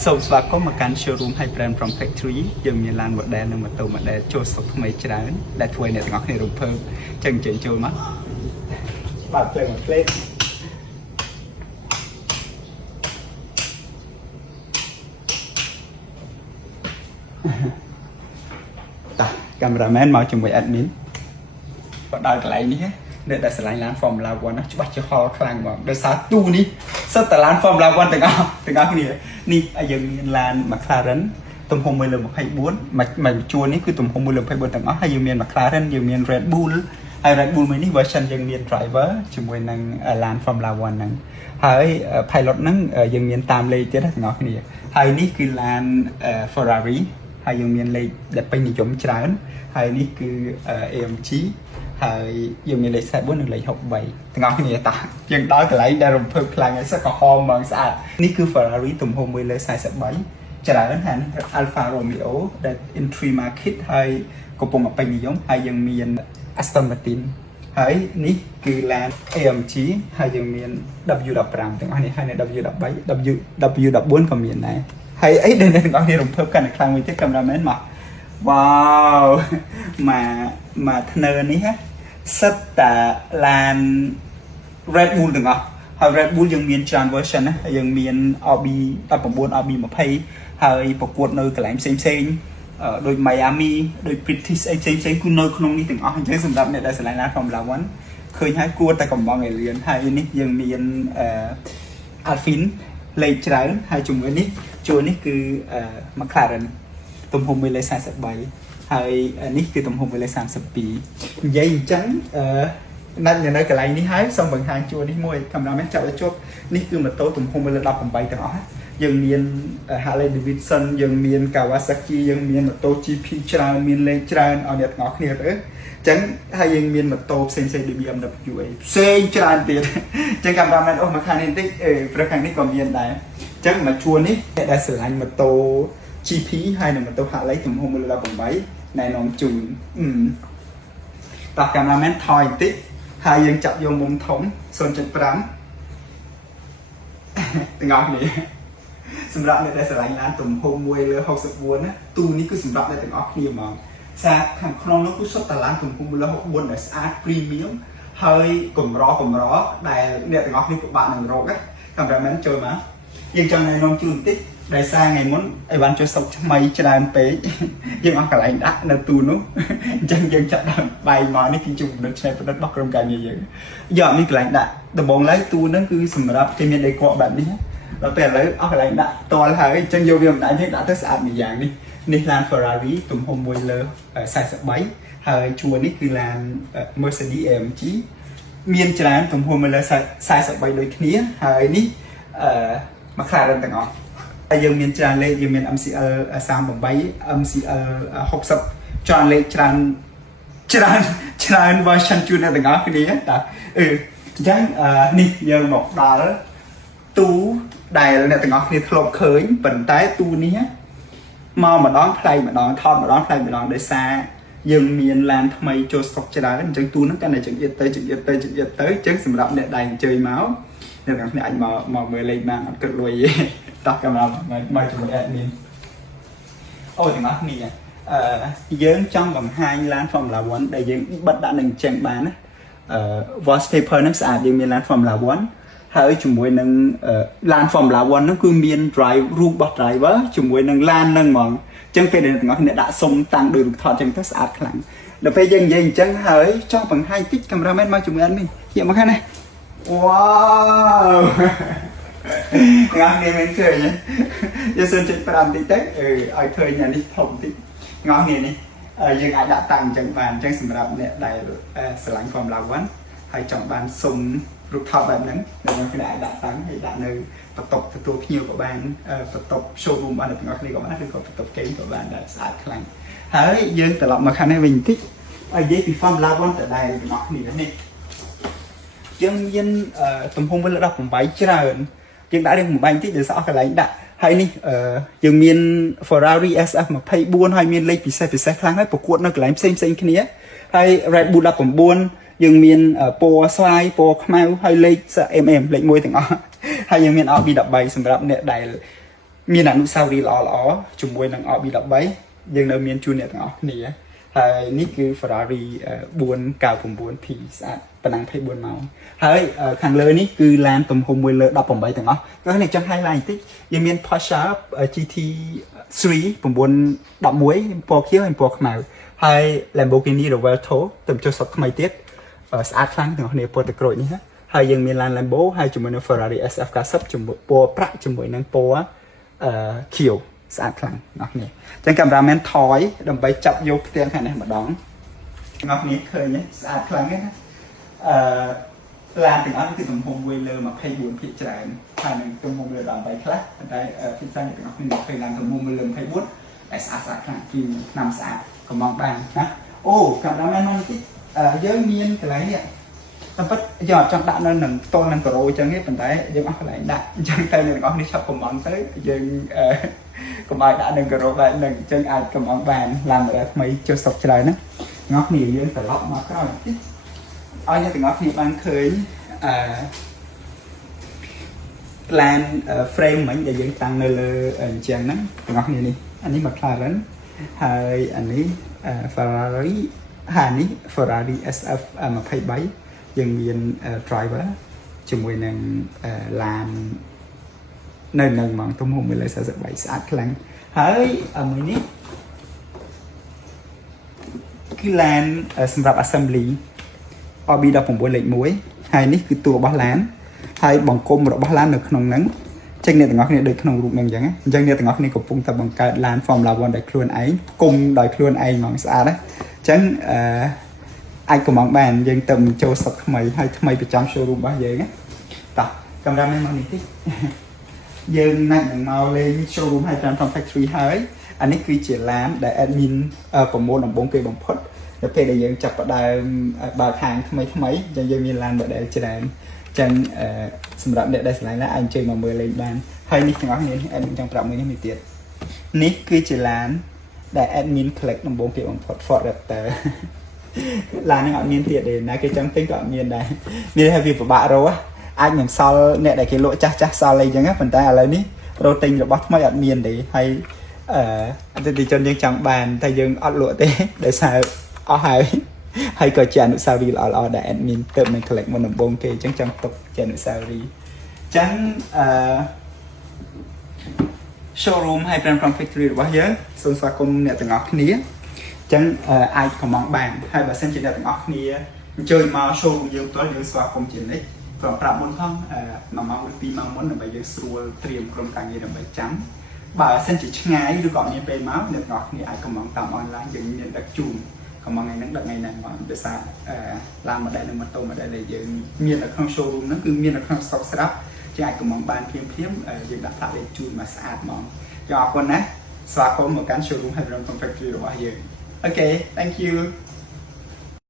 សូមស្វាគមន៍មកកាន់ showroom High Brand from Factory យើងមានឡាន model និងម៉ូតូ model ចូលស្តុកថ្មីច្រើនដែលធ្វើឲ្យអ្នកទាំងអស់គ្នារំភើបចឹងចូលមកបាទផ្លេងផ្លេងតាកាមេរ៉ាមែនមកជាមួយ admin ក៏ដល់កន្លែងនេះអ្នកដែលឆ្លាញ់ឡាន Formula 1 ណាច្បាស់ជាហល់ខ្លាំងហ្មងដោយសារទូនេះសិតតែឡាន Formula 1 ទាំងអស់គ្នានេះយើងមានឡាន McLaren ទំហំ1/24មួយជួរនេះគឺទំហំ1/24ទាំងអស់ហើយយើងមាន McLaren យើងមាន Red Bull ហើយ Red Bull មួយនេះ version យើងមាន driver ជាមួយនឹងឡាន Formula 1 ហ្នឹងហើយ pilot ហ្នឹងយើងមានតាមលេខទៀតទាំងអស់គ្នាហើយនេះគឺឡាន Ferrari ហើយយើងមានលេខដែលពេញនិយមច្រើនហើយនេះគឺ AMG ហើយយើងមានលេខ44និងលេខ63ទាំងអស់គ្នាតាយើងដល់កន្លែងដែលរំភើបខ្លាំងហើយសឹកក្រហមហ្មងស្អាតនេះគឺ Ferrari ទំហំ1/43ច្រើនហើយនេះ Alfa Romeo ដែល entry market ហើយកំពុងពេញនិយមហើយយើងមាន Aston Martin ហើយនេះគឺឡាន AMG ហើយយើងមាន W15 ទាំងអស់នេះហើយនៅ W13 W14 ក៏មានដែរហើយអីដែលអ្នកទាំងអស់គ្នារំភើបកាន់តែខ្លាំងមួយទៀតកាមេរ៉ាមែនមកវ៉ាវមកធ្នើនេះសិតតាឡាន Red Bull ទាំងអស់ហើយ Red Bull យើងមានច្រើន version ណាយើងមាន RB19 RB20 ហើយប្រកួតនៅកន្លែងផ្សេងដូច Miami ដូច British អីផ្សេងគឺនៅក្នុងនេះទាំងអស់អញ្ចឹងសម្រាប់អ្នកដែលឆ្លាញ់ឡាន Formula 1ឃើញហើយគួរតែកំងឲ្យរៀនហើយនេះយើងមាន Alpine លេខច្រើនហើយជាមួយនេះជួរនេះគឺ McLaren ទំហំ1/43ហើយនេះគឺទំហំ1/32និយាយអញ្ចឹងណាត់នៅកន្លែងនេះហើយសូមបង្ហាញជួរនេះមួយកាមេរ៉ាមែនចាប់ឲ្យជប់នេះគឺម៉ូតូទំហំ1/18ទាំងអស់យើងមាន Harley Davidson យើងមាន Kawasaki យើងមានម៉ូតូ GP ច្រើនមានលេខច្រើនឲ្យអ្នកទាំងអស់គ្នាទៅអញ្ចឹងហើយយើងមានម៉ូតូផ្សេងដូច BMW អីផ្សេងច្រើនទៀតអញ្ចឹងកាមេរ៉ាមែនអូមកខាងនេះបន្តិចព្រោះខាងនេះក៏មានដែរអញ្ចឹងមកជួរនេះអ្នកដែលស្រឡាញ់ម៉ូតូ GP ហើយនឹងម៉ូតូ Harley ទំហំ1/18ណែនាំជូនតោះកាមេរ៉ាមែនថយបន្តិចហើយយើងចាប់យកមុំធំ 0.5 ទាំងអស់គ្នាសម្រាប់អ្នកដែលស្រឡាញ់ឡានទំហំ1/64ណាទូនេះគឺសម្រាប់អ្នកទាំងអស់គ្នាហ្មងសារខាងក្នុងនោះគឺសុទ្ធតែឡានទំហំ1/64ដែលស្អាត premium ហើយកម្រដែលអ្នកទាំងអស់គ្នាពិបាកនឹងរកកាមេរ៉ាមែនចូលមកយើងចង់ណែនាំជូនបន្តិចដោយសារថ្ងៃមុនអីវ៉ាន់ជួយសុកថ្មីច្រើនពេកយើងអស់កន្លែងដាក់នៅទូនោះអញ្ចឹងយើងចាក់ដល់បាយមកនេះគឺជំនួសឆ្នៃប្រឌិតរបស់ក្រុមការងារយើងយកមានកន្លែងដាក់ដំបងឡើយទូហ្នឹងគឺសម្រាប់គេមានដេកបែបនេះដល់ពេលឥឡូវអស់កន្លែងដាក់តល់ហើយអញ្ចឹងយកវាមិនអាចដាក់ទៅស្អាតមួយយ៉ាងនេះឡាន Ferrari ទំហំ1/43ហើយជួរនេះគឺឡាន Mercedes AMG មានច្រើនទំហំ1/43ដូចគ្នាហើយនេះMcLaren ទាំងអស់ហើយយើងមានច្រើនលេខយើងមាន MCL 38 MCL 60ច្រើនលេខច្រើន version ជូនអ្នកទាំងអស់គ្នាតាអញ្ចឹងនេះយើងមកដល់ទូដែលអ្នកទាំងអស់គ្នាធ្លាប់ឃើញប៉ុន្តែទូនេះមកម្ដងផ្លែម្ដងថតម្ដងផ្លែម្ដងដោយសារយើងមានឡានថ្មីចូលស្តុកច្រើនអញ្ចឹងទូហ្នឹងកាន់តែចង្អៀតទៅអញ្ចឹងសម្រាប់អ្នកដែលអញ្ជើញមកអ្នកទាំងគ្នាអាចមកមើលលេខបានអត់គិតលុយទេតោះកាមេរ៉ាមកជាមួយ admin អូទាំងអស់គ្នាយើងចង់បង្ហាញឡាន Formula 1ដែលយើងបិទដាក់នឹងអញ្ចឹងបានណាwallpaper ហ្នឹងស្អាតយើងមានឡាន Formula 1ហើយជាមួយនឹងឡាន Formula 1ហ្នឹងគឺមាន drive រូបរបស់ driver ជាមួយនឹងឡានហ្នឹងហ្មងអញ្ចឹងពេលដែលទាំងអស់គ្នាដាក់សុំតាំងដោយរូបថតអញ្ចឹងទៅស្អាតខ្លាំងដល់ពេលយើងនិយាយអញ្ចឹងហើយចង់បង្ហាញតិចកាមេរ៉ាមែនមកជាមួយ admin យកមកខាងនេះវ៉ាវថ្ងៃនេះមានឃើញយក0.5បន្តិចទៅឲ្យឃើញអានេះធំបន្តិចថ្ងៃនេះយើងអាចដាក់តាំងអញ្ចឹងបានអញ្ចឹងសម្រាប់អ្នកដែលស្រឡាញ់ Formula 1ហើយចង់បានសុំរូបថតបែបហ្នឹងអ្នកទាំងគ្នាអាចដាក់តាំងហើយដាក់នៅបន្ទប់ទទួលភ្ញៀវក៏បានបន្ទប់ showroom បានទាំងអស់គ្នាក៏បានឬក៏បន្ទប់គេក៏បានដែលស្អាតខ្លាំងហើយយើងត្រឡប់មកខាងនេះវិញបន្តិចហើយនិយាយពី Formula 1ទៅដែរទាំងអស់គ្នានេះយើងមានទំហំ1/18ច្រើនយើងដាក់រៀងបំបែងតិចដែលស្អស់កន្លែងដាក់ហើយនេះយើងមាន Ferrari SF24 ហើយមានលេខពិសេសខ្លាំងហើយប្រកួតនៅកន្លែងផ្សេងគ្នាហើយ Red Bull 19យើងមានពណ៌ស្វាយពណ៌ខ្មៅហើយលេខ MM លេខ1ទាំងអស់ហើយយើងមាន RB13 សម្រាប់អ្នកដែល មានអនុស្សាវរីយ៍ល្អជាមួយនឹង RB13 យើងនៅមានជួនអ្នកទាំងអស់គ្នាហើយនេះគឺ Ferrari 499P ស្អាតប៉ុណ្ណឹង24ម៉ោងហើយខាងលើនេះគឺឡានទំហំមួយលើ18ទាំងអស់គឺនេះចង់ highlight បន្តិចយើងមាន Porsche GT3 911ពណ៌ខៀវហើយពណ៌ខ្មៅហើយ Lamborghini Revuelto ទំចុះសុតថ្មីទៀតស្អាតខ្លាំងទាំងអស់គ្នាពណ៌ទឹកក្រូចនេះណាហើយយើងមានឡាន Lambo ហើយជាមួយនឹង Ferrari SF90 ជាមួយពណ៌ប្រាក់ជាមួយនឹងពណ៌ខៀវស្អាតខ្លាំងអ្នកនេះអញ្ចឹងកាមេរ៉ាមែនថយដើម្បីចាប់យកផ្ទាំងខាងនេះម្ដងអ្នកនេះឃើញទេស្អាតខ្លាំងទេណាឡានទាំងអស់គឺទំហំមួយលើ24ភាគច្រើនហើយនឹងទំហំលើ18ខ្លះតែភាគច្រើនទាំងអស់គ្នាឃើញឡានទំហំមួយលើ24តែស្អាតខ្លាំងជាងឆ្នាំស្អាតកំងបានណាអូកាមេរ៉ាមែនមកតិចយើងមានកន្លែងនេះតែប៉ិតយើងអត់ចង់ដាក់នៅនឹងផ្ទាល់នឹងការ៉ូអញ្ចឹងទេប៉ុន្តែយើងអស់កន្លែងដាក់អញ្ចឹងតែអ្នកទាំងអស់នេះឆាប់កំងទៅយើងកុំឲ្យដាក់នឹងការ៉ូបែបហ្នឹងអញ្ចឹងអាចកំងបានឡានម៉ូដែលថ្មីចុះស្រុកច្រើនណាអ្នកគ្នាយើងត្រឡប់មកក្រោយតិចឲ្យអ្នកទាំងអស់គ្នាបានឃើញឡាន frame មិញដែលយើងតាំងនៅលើអញ្ចឹងហ្នឹងទាំងអស់គ្នានេះអានេះ McLaren ហើយអានេះ Ferrari ហើយនេះ Ferrari SF23 យើងមាន driver ជាមួយនឹងឡាននៅនឹងហ្មងទំហំ1.43ស្អាតខ្លាំងហើយមួយនេះគឺឡានសម្រាប់ assembly RB19 លេខ1ហើយនេះគឺតួរបស់ឡានហើយបង្គំរបស់ឡាននៅក្នុងហ្នឹងអញ្ចឹងអ្នកទាំងអស់គ្នាដូចក្នុងរូបហ្នឹងអញ្ចឹងអញ្ចឹងអ្នកទាំងអស់គ្នាកំពុងតែបង្កើតឡាន Formula 1ដោយខ្លួនឯងគុំដោយខ្លួនឯងហ្មងស្អាតណាអញ្ចឹងអាចកំងបានយើងទៅចូលសុកថ្មីហើយថ្មីប្រចាំ showroom របស់យើងណាតោះកាមេរ៉ាមែនមកនេះតិចយើងណាច់នឹងមកលេង showroom ហើយតាម factory ហើយអានេះគឺជាឡានដែល admin ប្រមូលដំបូងគេបំផុតនៅពេលដែលយើងចាប់ផ្ដើមបើកហាងថ្មីអញ្ចឹងយើងមានឡាន model ច្រើនអញ្ចឹងសម្រាប់អ្នកដែលឆ្លងឡានអាចជួយមកមើលលេងបានហើយនេះទាំងអស់គ្នាadmin ចង់ប្រាប់មួយនេះទៀតនេះគឺជាឡានដែល admin collect ដំបូងគេបំផុត Ford Raptor ឡានហ្នឹងអត់មានទៀតទេណាគេចង់ទិញក៏អត់មានដែរមានតែវាពិបាករកអាចនឹងសល់អ្នកដែលគេលក់ចាស់សល់អីចឹងប៉ុន្តែឥឡូវនេះរកទិញរបស់ថ្មីអត់មានទេហើយអតិថិជនយើងចង់បានតែយើងអត់លក់ទេដោយសារអស់ហើយក៏ជាអនុស្សាវរីយ៍ល្អៗដែល admin ទៅនឹង collect មុនដំបូងគេអញ្ចឹងចង់ទុកជាអនុស្សាវរីយ៍អញ្ចឹងshowroom ហើយ brand from factory របស់យើងសូមស្វាគមន៍អ្នកទាំងអស់គ្នាអញ្ចឹងអាចកំងបានហើយបើសិនជាអ្នកទាំងអស់គ្នាអញ្ជើញមក showroom យើងផ្ទាល់យើងស្វាគមន៍ជានិច្ចព្រមប្រាប់មុនផង1ម៉ោងឬ2ម៉ោងមុនដើម្បីយើងស្រួលត្រៀមក្រុមការងារដើម្បីចាំបើសិនជាឆ្ងាយឬក៏អត់មានពេលមកអ្នកទាំងអស់គ្នាអាចកំងតាម online យើងមានដឹកជូនកំងថ្ងៃហ្នឹងដឹកថ្ងៃហ្នឹងមកដោយសារឡាន model និងម៉ូតូ model ដែលយើងមាននៅក្នុង showroom ហ្នឹងគឺមាននៅក្នុង stock ស្រាប់ជាអាចកំងបានភ្លាមយើងដាក់ផ្លាកលេខជូនមកស្អាតហ្មងអរគុណណាស្វាគមន៍មកកាន់ showroom Hyperon Factory របស់យើងអូខេ thank you